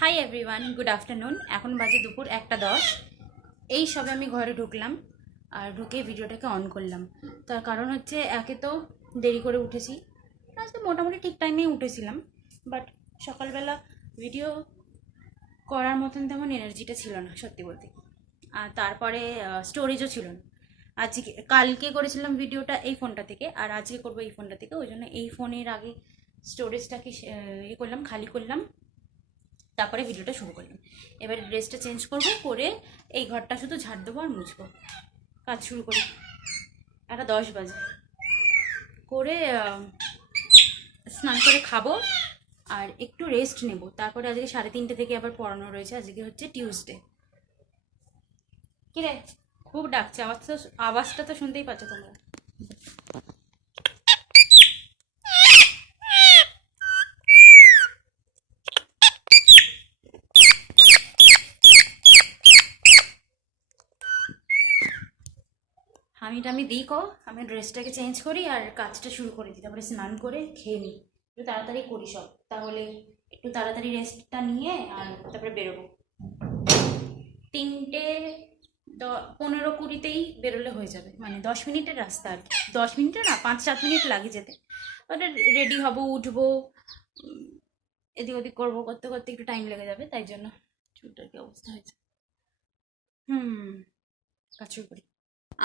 Hi everyone, good afternoon. এখন বাজে দুপুর 1:10। এই সবে আমি ঘরে ঢুকলাম আর ঢুকে ভিডিওটাকে অন করলাম। তার কারণ হচ্ছে একে তো দেরি করে উঠেছি, আজকে মোটামুটি ঠিক টাইমেই উঠেছিলাম, বাট সকালবেলা ভিডিও করার মতন তেমন এনার্জিটা ছিল না সত্যি বলতে। আর তারপরে স্টোরেজও ছিল না। আজকে কালকে করেছিলাম ভিডিওটা এই ফোনটা থেকে, আর আজকে করবো এই ফোনটা থেকে, ওই জন্য এই ফোনের আগে স্টোরেজটাকে ইয়ে করলাম, খালি করলাম, তারপরে ভিডিওটা শুরু করলাম। এবার ড্রেসটা চেঞ্জ করবো, করে এই ঘরটা শুধু ঝাড় দেবো আর মুছবো, কাজ শুরু করি। 1:10 বাজে। করে স্নান করে খাবো আর একটু রেস্ট নেব। তারপরে আজকে 3:30 থেকে আবার পড়ানো রয়েছে। আজকে হচ্ছে টিউসডে। কিরে, খুব ডাকছে, আওয়াজটা তো শুনতেই পাচ্ছ তোমরা। আমি দিই কো, আমি ড্রেসটাকে চেঞ্জ করি আর কাজটা শুরু করে দিই, তারপরে স্নান করে খেয়ে নিই। একটু তাড়াতাড়ি করি সব, তাহলে একটু তাড়াতাড়ি রেস্টটা নিয়ে আর তারপরে বেরোবো। 3:15-20তেই বেরোলে হয়ে যাবে, মানে 10 মিনিটের রাস্তা আর কি। 10 মিনিটে না, 5-7 মিনিট লাগে যেতে। ওটা রেডি হব, উঠবো, এদিক ওদিক করবো, করতে করতে একটু টাইম লেগে যাবে, তাই জন্য। চুলটার কি অবস্থা হয়েছে। কাজ শুরু করি।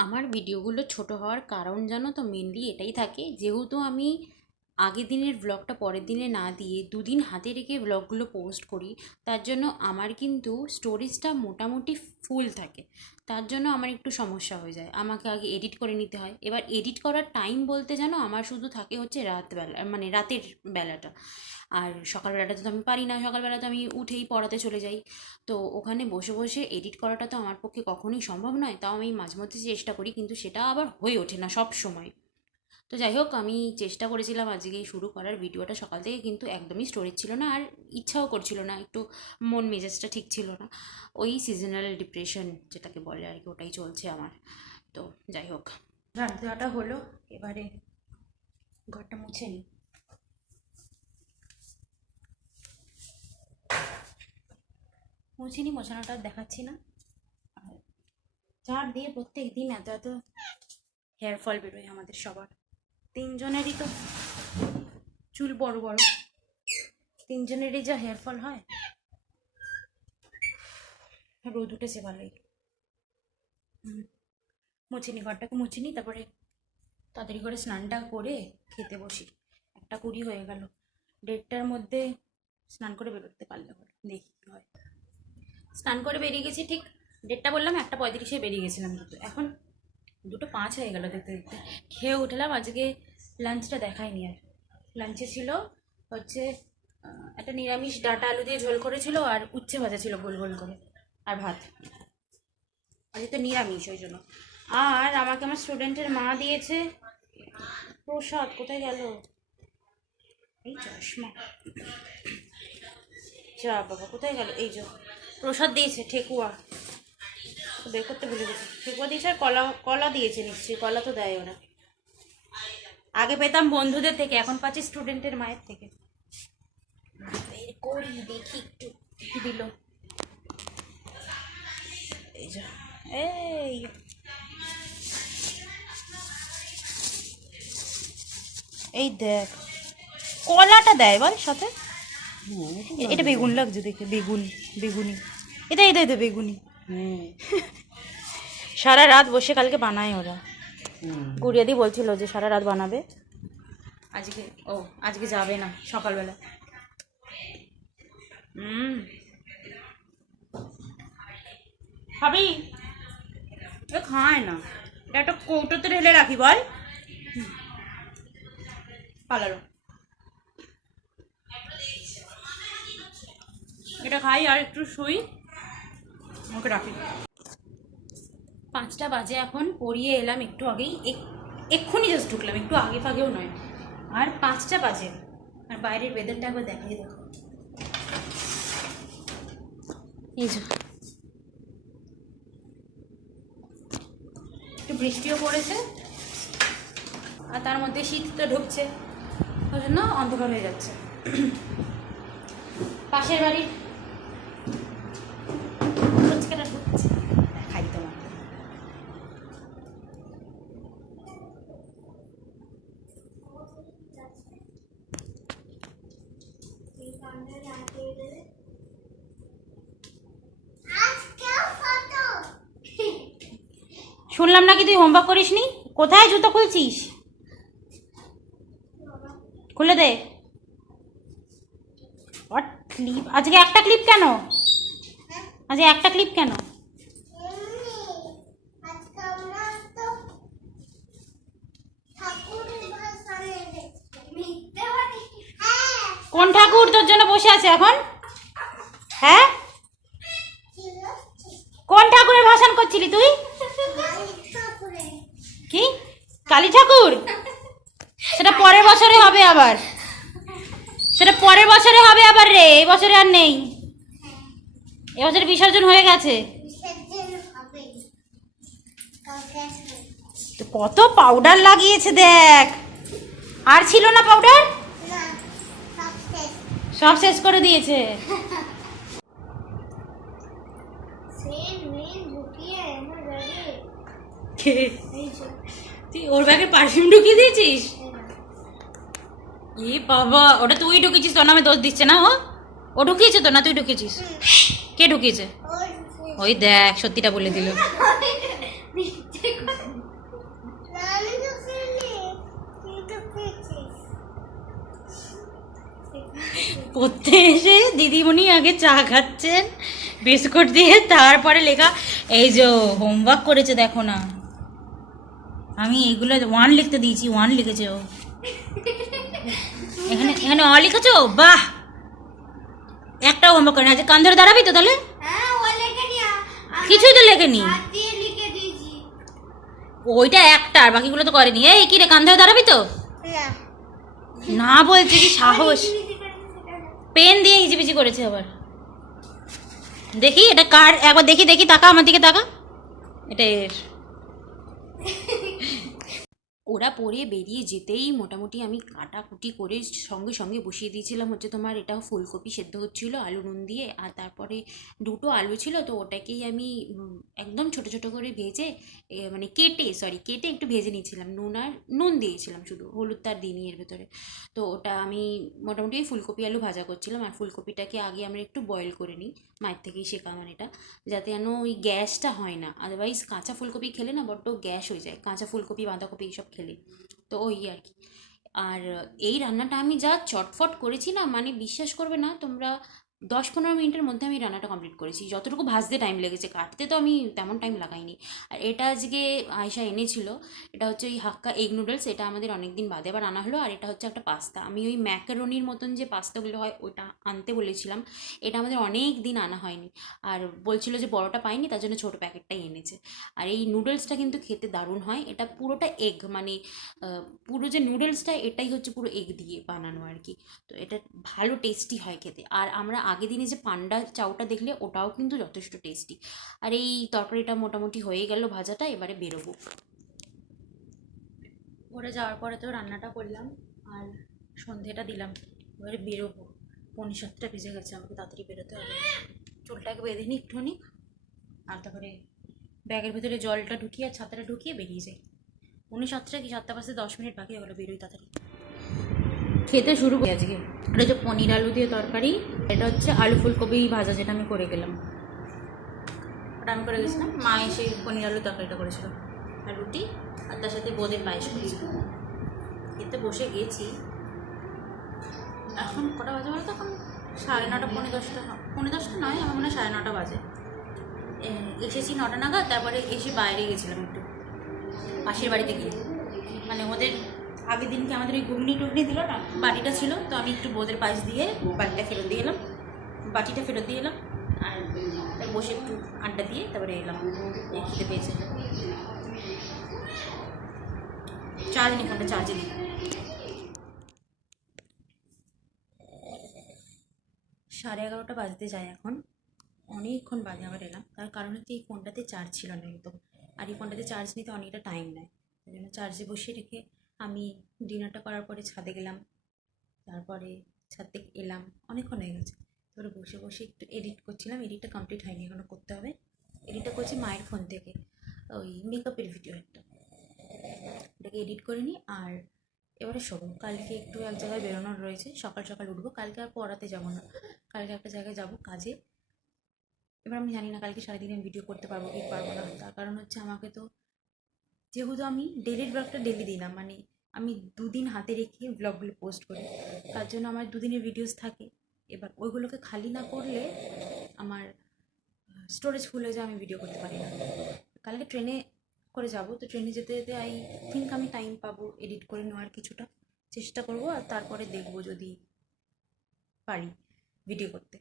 আমার ভিডিওগুলো ছোট হওয়ার কারণ জানো তো, মেনলি এটাই থাকে, যেহেতু আমি আগের দিনের ব্লগটা পরের দিনে না দিয়ে দুদিন হাতে রেখে ব্লগগুলো পোস্ট করি, তার জন্য আমার কিন্তু স্টোরেজটা মোটামুটি ফুল থাকে। তার জন্য আমার একটু সমস্যা হয়ে যায়, আমাকে আগে এডিট করে নিতে হয়। এবার এডিট করার টাইম বলতে জানো আমার শুধু থাকে হচ্ছে রাতবেলা, মানে রাতের বেলাটা। আর সকালবেলাটা তো আমি পারি না, সকালবেলা তো আমি উঠেই পড়াতে চলে যাই। তো ওখানে বসে বসে এডিট করাটা তো আমার পক্ষে কখনোই সম্ভব নয়। তাও আমি মাঝে মধ্যে চেষ্টা করি, কিন্তু সেটা আবার হয়ে ওঠে না সব সময়। তো যাই হোক, আমি চেষ্টা করেছিলাম আজকে শুরু করার ভিডিওটা সকাল থেকে, কিন্তু একদমই স্টোরেজ ছিল না আর ইচ্ছাও করছিল না, একটু মন মেজাজটা ঠিক ছিল না। ওই সিজনাল ডিপ্রেশন যেটাকে বলে আর কি, ওটাই চলছে আমার। তো যাই হোক, ঝাড় দেওয়াটা হলো, এবারে ঘরটা মুছে নিই। মুছিনি, মোছানোটা দেখাচ্ছি না। আর ঝাড় দিয়ে প্রত্যেক দিন এত এত হেয়ার ফল বেরোয় আমাদের সবার, তিনজনেরই তো চুল বড় বড়, তিনজনেরই যা হেয়ার ফল হয়। রোদ উঠেছে ভালোই। মুছিনি, ঘরটাকে মুছিনি, তারপরে তাড়াতাড়ি করে স্নানটা করে খেতে বসি। 1:20 হয়ে গেল, 1:30টার মধ্যে স্নান করে বেরোতে পারলে হলো, দেখি কী হয়। স্নান করে বেরিয়ে গেছি ঠিক 1:30 বললাম, 1:35-এ বেরিয়ে গেছিলাম, কিন্তু এখন 2:05 হয়ে গেল দেখতে দেখতে। খেয়ে উঠলাম, আজকে লাঞ্চটা দেখাইনি আর। লাঞ্চে ছিল হচ্ছে একটা নিরামিষ ডাঁটা আলু দিয়ে ঝোল করেছিল, আর উচ্ছে ভাজা ছিল গোল গোল করে, আর ভাত। আজকে তো নিরামিষ, ওই জন্য। আর আমাকে আমার স্টুডেন্টের মা দিয়েছে প্রসাদ। কোথায় গেল এই চশমা? যা বাবা, কোথায় গেল? এই যে প্রসাদ দিয়েছে, ঠেকুয়া বের করতে ভুলে গেছি। ঠেকুয়া দিয়েছে আর কলা, কলা দিয়েছে নিশ্চয়ই, কলা তো দেয় ওরা। আগে পেতাম বন্ধুদের থেকে, এখন পাচ্ছি স্টুডেন্টের মায়ের থেকে। বের করি, দেখি একটু কি দিল। এই যা, এই এই দেখ, কলাটা দেয় বল সাথে। এটা বেগুন লাগছে দেখে, বেগুন, বেগুনি। এটা এটা এটা বেগুনি। সারা রাত বসে কালকে বানায় ওরা। গুড়িয়াদি বলছিল যে সারা রাত বানাবে আজকে। ও আজকে যাবে না সকালবেলা। খাবি? খায় না, এটা একটা কৌটোতে ঢেলে রাখি বল। পালালো, এটা খাই আর একটু শুই, ওকে রাখি। 5টা বাজে এখন, পড়িয়ে এলাম একটু আগেই, এক্ষুনি জাস্ট ঢুকলাম, একটু আগে ফাগেও নয়। আর 5টা বাজে, আর বাইরের ওয়েদারটা একবার দেখাই দেখো। এই যে একটু বৃষ্টিও পড়েছে, আর তার মধ্যে শীত তো ঢুকছে, ওই জন্য অন্ধকার হয়ে যাচ্ছে। পাশের বাড়ির আছে, দেখাই তোমাকে। শুনলাম নাকি তুই হোমওয়ার্ক করিসনি? কোথায় জুতো খুলছিস? খুলে দে। What clip? আজকে একটা ক্লিপ কেন? আজকে একটা ক্লিপ কেন? কোন ঠাকুর তোর জন্য বসে আছে এখন? হ্যাঁ, কোন ঠাকুরের ভাষণ করছিলি তুই? কি কালী ঠাকুর? সেটা পরের বছরে হবে আবার, সেটা পরের বছরে হবে আবার রে, এই বছরে আর নেই, এবছর বিসর্জন হয়ে গেছে। তো কত পাউডার লাগিয়েছে দেখ, আর ছিল না পাউডার? সব শেষ করে দিয়েছে। তুই ওর ব্যাগে পারফিউম ঢুকিয়ে দিয়েছিস? এ বাবা, ওটা তুই ঢুকিয়েছিস, তোর নামে দোষ দিচ্ছে না? ও ঢুকিয়েছে তো, না তুই ঢুকিয়েছিস? কে ঢুকিয়েছে? ওই দেখ, সত্যিটা বলে দিল। পড়তে এসে দিদিমণি আগে চা খাচ্ছেন বিস্কুট দিয়ে, তারপরে লেখা এই যে হোমওয়ার্ক করেছে দেখো না। আমি এগুলো 1 লিখতে দিয়েছি, 1 লিখেছে ও। এখানে এখানে অ লিখেছো? বাহ, একটাও হোমওয়ার্ক করে না। আজ কান ধরে দাঁড়াবি তো তাহলে? কিছুই তো লেখেনি, ওইটা একটা, আর বাকিগুলো তো করেনি। এই কি রে, কান ধরে দাঁড়াবি তো? না বলছে, কি সাহস! পেন দিয়ে হিজিবিজি করেছে আবার। দেখি এটা কার, একবার দেখি দেখি, তাকা আমার দিকে, তাকা। এটা এর। ওরা পরে বেরিয়ে যেতেই মোটামুটি আমি কাটাকুটি করে সঙ্গে সঙ্গে বসিয়ে দিয়েছিলাম হচ্ছে তোমার, এটা ফুলকপি সেদ্ধ হচ্ছিলো আলু নুন দিয়ে, আর তারপরে 2টো আলু ছিল, তো ওটাকেই আমি একদম ছোট ছোট করে ভেজে মানে কেটে একটু ভেজে নিয়েছিলাম, নুন দিয়েছিলাম, শুধু হলুদ তার দিইনি এর ভেতরে। তো ওটা আমি মোটামুটি ফুলকপি আলু ভাজা করছিলাম, আর ফুলকপিটাকে আগে আমরা একটু বয়েল করে নিই, মায়ের থেকেই শেখা আমার এটা, যাতে যেন ওই গ্যাসটা হয় না। আদারওয়াইজ কাঁচা ফুলকপি খেলে না বড্ড গ্যাস হয়ে যায়, কাঁচা ফুলকপি বাঁধাকপি এইসব খেলে। তো ওই আর কি। আর এই রান্নাটা আমি যা চটফট করেছি না, মানে বিশ্বাস করবে না তোমরা, 10-15 মিনিটের মধ্যে আমি রান্নাটা কমপ্লিট করেছি। যতটুকু ভাজতে টাইম লেগেছে, কাটতে তো আমি তেমন টাইম লাগাইনি। আর এটা আজকে আয়শা এনেছিল, এটা হচ্ছে ওই হাক্কা এগ নুডলস, এটা আমাদের অনেক দিন বাদে আবার আনা হলো। আর এটা হচ্ছে একটা পাস্তা, আমি ওই ম্যাকারনির মতন যে পাস্তাগুলো হয় ওটা আনতে বলেছিলাম, এটা আমাদের অনেক দিন আনা হয়নি। আর বলছিল যে বড়টা পাইনি, তার জন্য ছোটো প্যাকেটটাই এনেছে। আর এই নুডলসটা কিন্তু খেতে দারুণ হয়, এটা পুরোটা এগ, মানে পুরো যে নুডলসটা এটাই হচ্ছে পুরো এগ দিয়ে বানানো আর কি। তো এটা ভালো টেস্টি হয় খেতে। আর আমরা আগের দিনে যে পান্ডা চাউটা দেখলে, ওটাও কিন্তু যথেষ্ট টেস্টি। আর এই তরকারিটা মোটামুটি হয়ে গেল ভাজাটা, এবারে বেরোবো। ওরা যাওয়ার পরে তো রান্নাটা করলাম আর সন্ধেটা দিলাম, এবারে বেরোবো। 6:45 বেজে গেছে, আমাকে তাড়াতাড়ি বেরোতে হবে। চুলটাকে বেঁধে নিই একটুখানি, আর তারপরে ব্যাগের ভেতরে জলটা ঢুকিয়ে আর ছাতাটা ঢুকিয়ে বেরিয়ে যাই। 7:45 কি 7:10 বাকি হলো, বেরোই তাড়াতাড়ি। খেতে শুরু করি আজকে। এটা হচ্ছে পনির আলু দিয়ে তরকারি, এটা হচ্ছে আলু ফুলকপি ভাজা, যেটা আমি করে গেলাম, ওটা আমি করে গেছিলাম। মা এসে পনির আলু তরকারিটা করেছিল, আর রুটি, আর তার সাথে বোঁদের পায়েস করেছিল। খেতে বসে গেছি। এখন কটা বাজে বলতো? এখন 9:30, 9:45, 9:45 নয়, আমার মনে হয় 9:30 বাজে। এসেছি 9টা নাগাদ, তারপরে এসে বাইরে গেছিলাম একটু, পাশের বাড়িতে গিয়ে, মানে ওদের আগের দিনকে আমাদের ওই ঘুগনি টুগনি দিল না, বাটিটা ছিল, তো আমি একটু বোঁদের পায়েস দিয়ে বাটিটা ফেরত দিয়ে এলাম, বাটিটা ফেরত দিয়ে এলাম, আর বসে একটু আড্ডা দিয়ে তারপরে এলাম। এই খেতে পেয়েছে, চার্জ নি, ফোনটা চার্জে দিই। 11:30 বাজতে যায় এখন, অনেকক্ষণ বাজে আবার এলাম। তার কারণ হচ্ছে এই ফোনটাতে চার্জ ছিল না একদম, আর এই ফোনটাতে চার্জ নিতে অনেকটা টাইম নেয়, ওই জন্য চার্জে বসিয়ে রেখে আমি ডিনারটা করার পরে ছাদে গেলাম, তারপরে ছাদ থেকে এলাম, অনেকক্ষণ হয়ে গেছে। তারপরে বসে বসে একটু এডিট করছিলাম, এডিটটা কমপ্লিট হয়নি, এখনও করতে হবে। এডিটটা করছি মায়ের ফোন থেকে, ওই মেকআপের ভিডিও একটা, এটাকে এডিট করে নিই। আর এবারে শোনো, কালকে একটু এক জায়গায় বেরোনোর রয়েছে, সকাল সকাল উঠবো, কালকে আর পড়াতে যাবো না, কালকে একটা জায়গায় যাব কাজে। এবার আমি জানি না কালকে সারাদিন আমি ভিডিও করতে পারবো কি পারবো না, তার কারণ হচ্ছে আমাকে তো, যেহেতু আমি ডেলির ব্লগটা ডেলি দিই না, মানে আমি দুদিন হাতে রেখে ব্লগগুলো পোস্ট করি, তার জন্য আমার দুদিনের ভিডিওস থাকে। এবার ওইগুলোকে খালি না করলে আমার স্টোরেজ ফুল হয়ে যায়, আমি ভিডিও করতে পারি না। কালকে ট্রেনে করে যাব, তো ট্রেনে যেতে যেতে আই থিঙ্ক আমি টাইম পাবো এডিট করে নেওয়ার কিছুটা, চেষ্টা করব, আর তারপরে দেখবো যদি পারি ভিডিও করতে।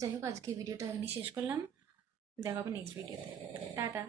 যাই হোক, আজকে ভিডিওটা এখানে শেষ করলাম, দেখা হবে নেক্সট ভিডিওতে। টাটা।